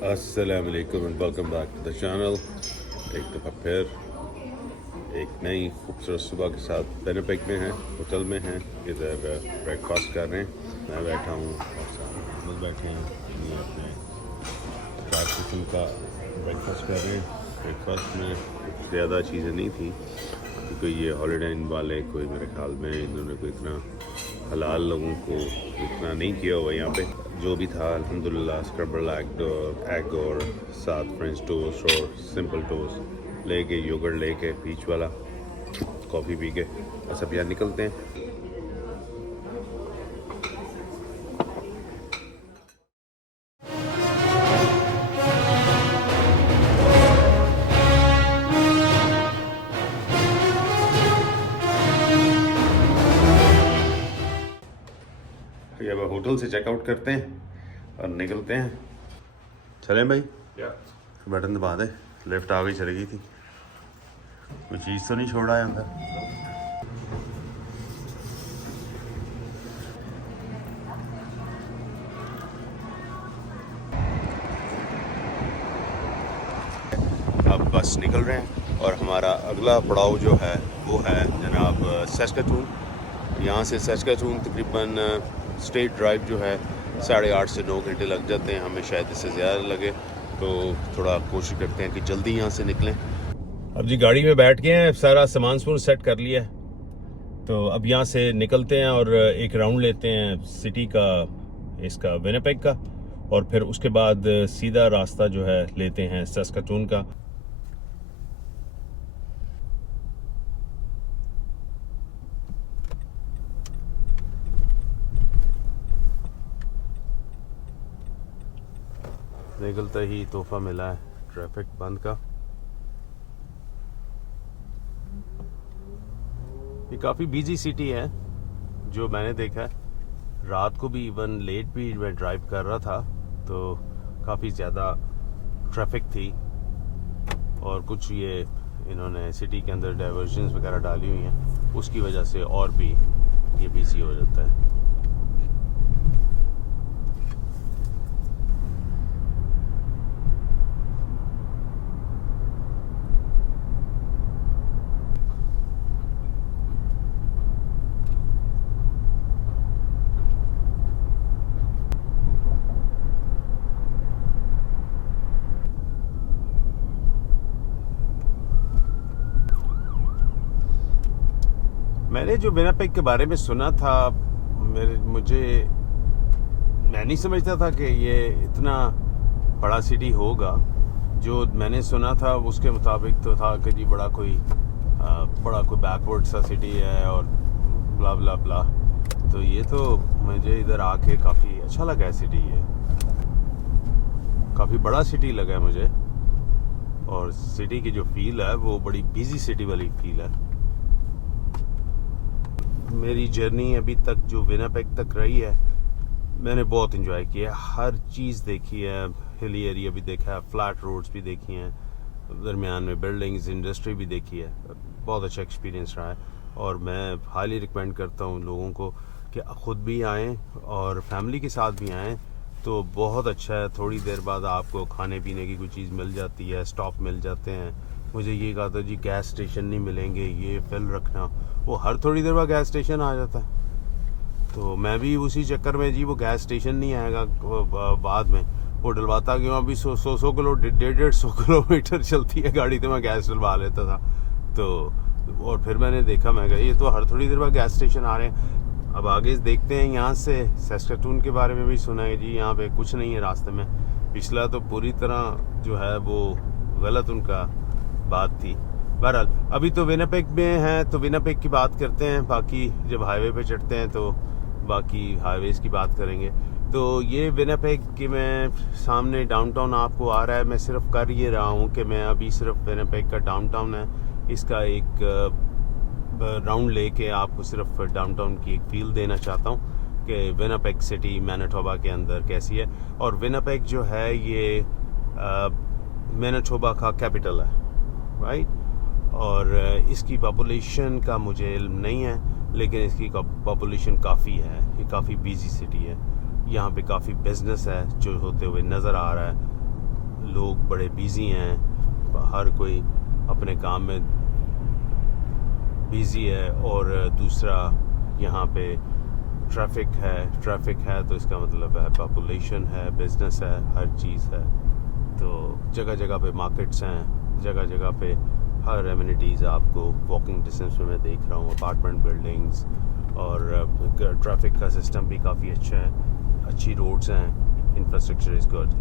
अस्सलाम वालेकुम and welcome back to the channel. एक दफ़ा फिर एक नई खूबसूरत सुबह के साथ बेनेपिक में हैं, होटल में हैं। इधर ब्रेकफास्ट कर रहे हैं। मैं बैठा हूँ और सामने लोग बैठे हैं। ये अपने चार किस्म का ब्रेकफास्ट कर रहे हैं। ब्रेकफास्ट में कुछ ज़्यादा चीज़ें नहीं थी क्योंकि ये हॉलीडे इन वाले कोई मेरे ख्याल में इन्होंने कोई इतना हलाल लोगों को इतना नहीं किया हुआ यहाँ पे। जो भी था अल्हम्दुलिल्लाह स्क्रैम्बल एग और साथ फ्रेंच टोस्ट और सिंपल टोस्ट लेके योगर्ट लेके बीच वाला कॉफ़ी पी के बस अब यहाँ निकलते हैं। ये अब होटल से चेकआउट करते हैं और निकलते हैं। चलें भाई, बटन दबा दे। लिफ्ट आ गई, चली गई थी। कोई चीज़ तो नहीं छोड़ा है अंदर। अब बस निकल रहे हैं और हमारा अगला पड़ाव जो है वो है जनाब सस्काटून। यहाँ से सस्काटून तकरीबन स्टेट ड्राइव जो है 8.5 से 9 घंटे लग जाते हैं। हमें शायद इससे ज़्यादा लगे, तो थोड़ा कोशिश करते हैं कि जल्दी यहाँ से निकलें। अब जी गाड़ी में बैठ गए हैं, सारा सामान सेट कर लिया है। तो अब यहाँ से निकलते हैं और एक राउंड लेते हैं सिटी का, इसका विनिपेग का, और फिर उसके बाद सीधा रास्ता जो है लेते हैं सस्काटून का। निकलते ही तोहफा मिला है ट्रैफिक बंद का। ये काफ़ी बिजी सिटी है जो मैंने देखा है। रात को भी इवन लेट भी मैं ड्राइव कर रहा था तो काफ़ी ज़्यादा ट्रैफिक थी, और कुछ ये इन्होंने सिटी के अंदर डाइवर्जन्स वगैरह डाली हुई हैं, उसकी वजह से और भी ये बिजी हो जाता है। मैंने जो विनिपेग के बारे में सुना था, मैं नहीं समझता था कि ये इतना बड़ा सिटी होगा। जो मैंने सुना था उसके मुताबिक तो था कि जी बड़ा कोई बैकवर्ड सा सिटी है और ब्ला ब्ला ब्ला। तो ये तो मुझे इधर आके काफ़ी अच्छा लगा है सिटी। ये काफ़ी बड़ा सिटी लगा है मुझे, और सिटी की जो फील है वो बड़ी बिजी सिटी वाली फील है। मेरी जर्नी अभी तक जो विनिपेग तक रही है, मैंने बहुत एंजॉय किया। हर चीज़ देखी है, हिली एरिया भी देखा है, फ्लैट रोड्स भी देखी हैं, दरमियान में बिल्डिंग्स, इंडस्ट्री भी देखी है। बहुत अच्छा एक्सपीरियंस रहा है, और मैं हाईली रिकमेंड करता हूँ लोगों को कि ख़ुद भी आएँ और फैमिली के साथ भी आएँ। तो बहुत अच्छा है। थोड़ी देर बाद आपको खाने पीने की कोई चीज़ मिल जाती है, स्टॉप मिल जाते हैं। मुझे ये कहा था जी गैस स्टेशन नहीं मिलेंगे, ये फिल रखना। वो हर थोड़ी देर बाद गैस स्टेशन आ जाता है। तो मैं भी उसी चक्कर में जी वो गैस स्टेशन नहीं आएगा बाद में वो डलवाता क्यों। अभी 100 किलो 150 किलोमीटर चलती है गाड़ी, तो मैं गैस डलवा लेता था। तो और फिर मैंने देखा, मैं ये तो हर थोड़ी देर बाद गैस स्टेशन आ रहे हैं। अब आगे देखते हैं। यहाँ से सस्काटून के बारे में भी सुना है जी, यहाँ पे कुछ नहीं है रास्ते में। पिछला तो पूरी तरह जो है वो गलत उनका बात थी। बहरहाल अभी तो विनिपेग में हैं, तो विनिपेग की बात करते हैं। बाकी जब हाईवे पे चढ़ते हैं तो बाकी हाईवेज़ की बात करेंगे। तो ये विनिपेग कि मैं सामने डाउनटाउन आपको आ रहा है। मैं सिर्फ कर ये रहा हूँ कि मैं अभी सिर्फ विनिपेग का डाउनटाउन है, इसका एक राउंड लेके आपको सिर्फ डाउनटाउन की एक फील देना चाहता हूँ कि विनिपेग सिटी मैनिटोबा के अंदर कैसी है। और विनिपेग जो है ये मैनिटोबा का कैपिटल है, राइट। और इसकी पॉपुलेशन का मुझे इल्म नहीं है, लेकिन इसकी पॉपुलेशन काफ़ी है। ये काफ़ी बिजी सिटी है, यहाँ पे काफ़ी बिजनेस है जो होते हुए नज़र आ रहा है। लोग बड़े बिज़ी हैं, हर कोई अपने काम में बिज़ी है। और दूसरा यहाँ पे ट्रैफिक है तो इसका मतलब है पॉपुलेशन है, बिजनेस है, हर चीज़ है। तो जगह जगह पे मार्केट्स हैं, जगह जगह पे हर एमिनिटीज़ आपको वॉकिंग डिस्टेंस में मैं देख रहा हूँ। अपार्टमेंट बिल्डिंग्स और ट्रैफिक का सिस्टम भी काफ़ी अच्छा है, अच्छी रोड्स हैं, इंफ्रास्ट्रक्चर इज़ गुड।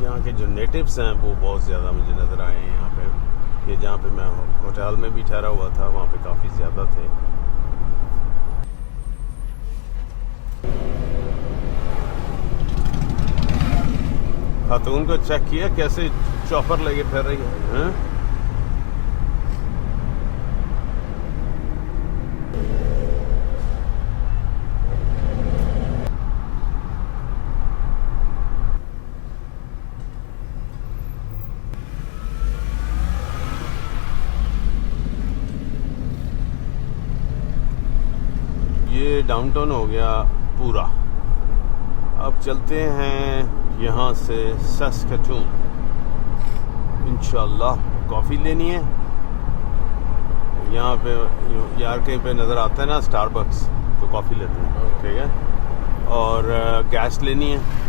यहाँ के जो नेटिव्स हैं वो बहुत ज़्यादा मुझे नज़र आए हैं यहाँ पे। ये जहाँ पे मैं होटल में भी ठहरा हुआ था वहाँ पे काफ़ी ज़्यादा थे। खातून को चेक किया कैसे चॉपर लेके फिर रही है। ये डाउनटाउन हो गया पूरा। अब चलते हैं यहाँ से सस्केटून। इंशाल्लाह कॉफ़ी लेनी है। यहाँ पे यार कहीं पे नज़र आता है ना स्टारबक्स, तो कॉफ़ी लेते हैं, ठीक है। और गैस लेनी है।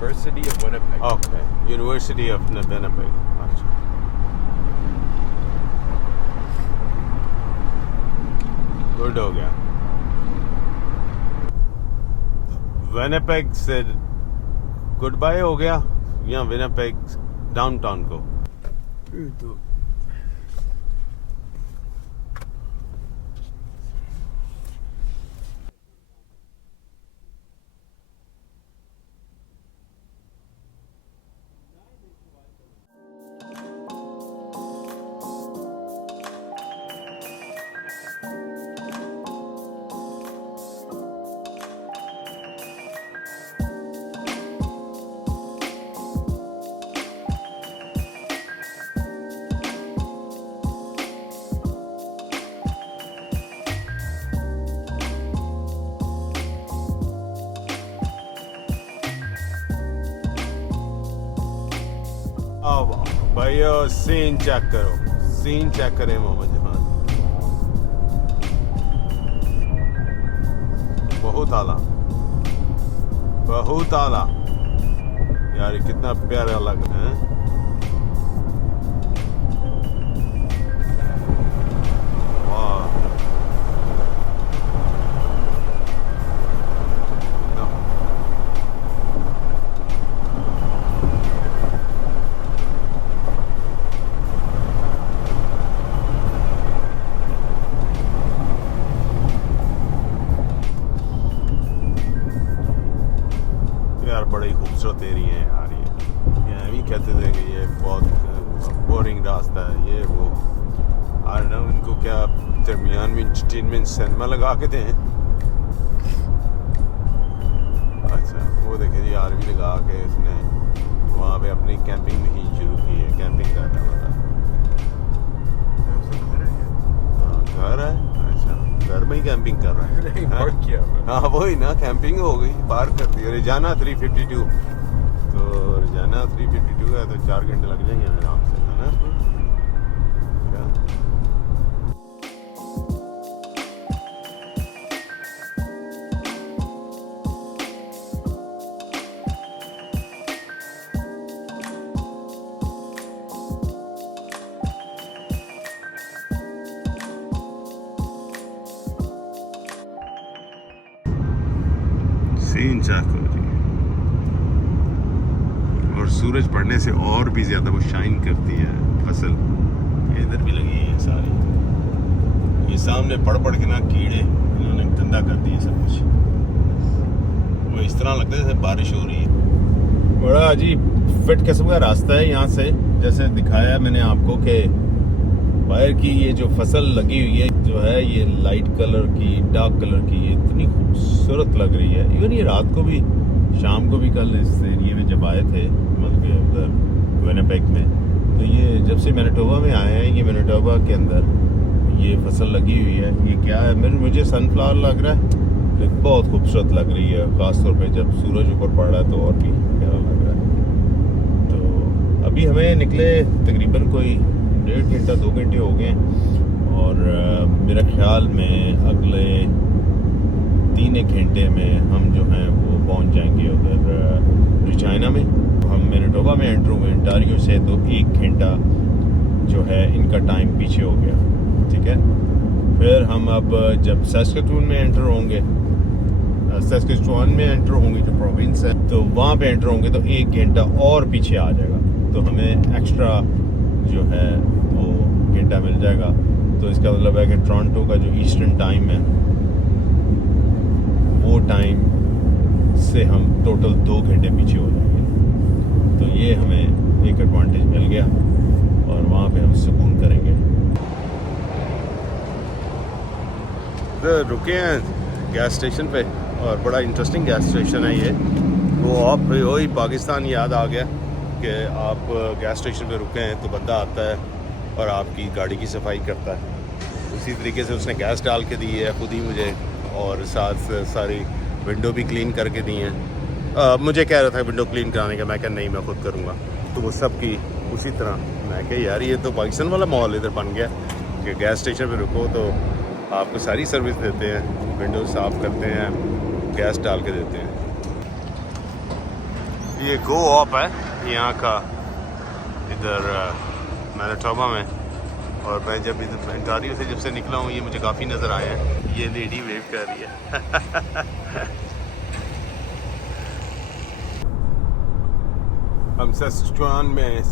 University of Winnipeg. Okay, University of Winnipeg. Good हो गया। विनिपेग से गुड बाय हो गया या विनिपेग डाउनटाउन को। Oh, भाइयों सीन चेक करो, सीन चेक करें मोहम्मद जहान, बहुत आला, बहुत आला यार, ये कितना प्यारा लग रहा है। यार बड़ी खूबसूरत एरिया है यार ये हम ही कहते थे कि ये बहुत बोरिंग रास्ता है ये वो, और ना उनको क्या दरमियान में इंटरटेनमेंट सिनेमा लगा के दें। अच्छा वो देखे जी आरवी लगा के उसने वहाँ पे अपनी कैंपिंग नहीं शुरू की है, कैंपिंग कर रहा है। घर है, अच्छा घर में ही कैंपिंग कर रहा है। हाँ वही ना, कैंपिंग हो गई, पार कर दी। रोजाना 352, तो रोजाना 352 है तो 4 घंटे लग जाएंगे आराम से, है ना। सीन चाको जी, और सूरज पड़ने से और भी ज्यादा वो शाइन करती है फसल। इधर भी लगी है सारी, ये सामने पड़ के ना कीड़े इन्होंने गंदा कर दिया सब कुछ, वो इस तरह लगता है जैसे बारिश हो रही है। बड़ा अजीब फिट किस्म का रास्ता है यहाँ से, जैसे दिखाया मैंने आपको कि बाहर की ये जो फसल लगी हुई है जो है ये लाइट कलर की, डार्क कलर की, ये इतनी खूबसूरत लग रही है। इवन ये रात को भी, शाम को भी कल इस एरिए में जब आए थे मतलब के उधर विनिपेग में, तो ये जब से मैनिटोबा में आए हैं, ये मैनिटोबा के अंदर ये फसल लगी हुई है। ये क्या है, मुझे सनफ्लावर लग रहा है, लेकिन बहुत खूबसूरत लग रही है, ख़ासतौर पर जब सूरज ऊपर पड़ रहा है तो और भी प्यारा लग रहा है। तो अभी हमें निकले तकरीबन कोई 1.5 घंटा 2 घंटे हो गए, और मेरे ख्याल में अगले 3 घंटे में हम जो हैं वो पहुंच जाएंगे उधर रिचाइना में। हम मैनिटोबा में एंटर हुए ओंटारियो से, तो 1 घंटा जो है इनका टाइम पीछे हो गया, ठीक है। फिर हम अब जब सैस्कैचुअन में एंटर होंगे, सैस्कैचुअन में एंटर होंगे जो प्रोविंस है, तो वहाँ पे एंटर होंगे तो 1 घंटा और पीछे आ जाएगा, तो हमें एक्स्ट्रा जो है वो घंटा मिल जाएगा। तो इसका मतलब है कि टोरंटो का जो ईस्टर्न टाइम है वो टाइम से हम टोटल 2 घंटे पीछे हो जाएंगे। तो ये हमें एक एडवांटेज मिल गया, और वहाँ पे हम सुकून करेंगे। तो रुके हैं गैस स्टेशन पे, और बड़ा इंटरेस्टिंग गैस स्टेशन है ये। वो आप वही पाकिस्तान याद आ गया कि आप गैस स्टेशन पे रुके हैं तो बंदा आता है और आपकी गाड़ी की सफाई करता है। उसी तरीके से उसने गैस डाल के दी है खुद ही मुझे, और साथ सारी विंडो भी क्लीन करके दी हैं। मुझे कह रहा था विंडो क्लीन कराने का, मैं कहा नहीं मैं खुद करूँगा। तो वो सब की उसी तरह, मैं कहा यार ये तो पाकिस्तान वाला माहौल इधर बन गया कि गैस स्टेशन पे रुको तो आपको सारी सर्विस देते हैं, विंडो साफ़ करते हैं, गैस डाल के देते हैं। ये गो ऑप है यहाँ का, इधर मैनिटोबा में। और मैं जब इधर ओंटारियो से जब से निकला हूँ ये मुझे काफ़ी नज़र आए हैं। ये लेडी वेव कर रही है। हम सस्कचुआन में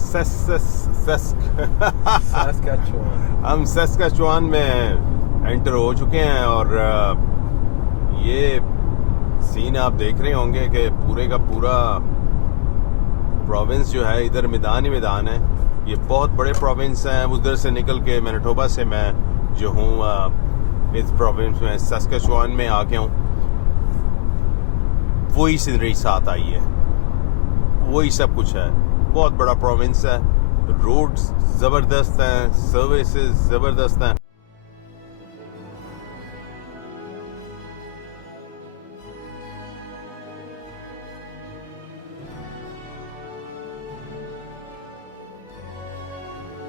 हम सस्कचुआन में एंटर हो चुके हैं, और ये सीन आप देख रहे होंगे कि पूरे का पूरा प्रोविंस जो है इधर मैदान ही मैदान है। ये बहुत बड़े प्रोविंस हैं। उधर से निकल के मैनिटोबा से मैं जो हूँ इस प्रोविंस में सस्कचुआन में आ गया हूँ। वही सीनरी साथ आई है, वही सब कुछ है। बहुत बड़ा प्रोविंस है, रोड्स ज़बरदस्त हैं, सर्विसेज ज़बरदस्त हैं।